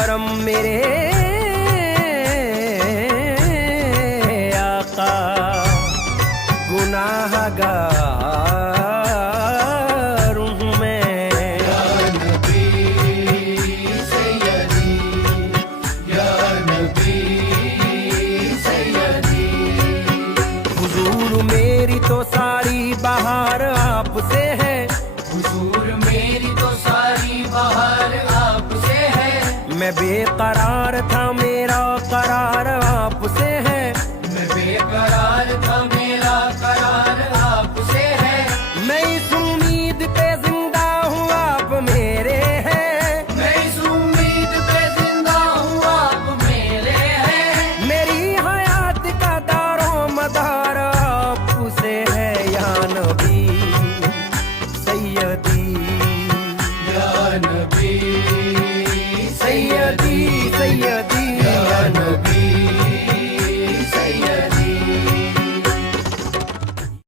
करम मेरे आका। गुनाहगार हूँ मैं। या नबी सैयदी, या नबी सैयदी। हुजूर मेरी तो सारी बहार आपसे है, हुजूर मेरी तो सारी बहार आपसे है। मैं बेकरार था मेरा करार आपसे है, मैं बेकरार था मेरा करार आपसे है। मैं इस उम्मीद पे जिंदा हूँ आप मेरे हैं, मैं इस उम्मीद पे जिंदा हूँ आप मेरे हैं। मेरी हयात का दारो मदार आपसे है। या नबी सैयदी, या नबी सैयदी सैयदी।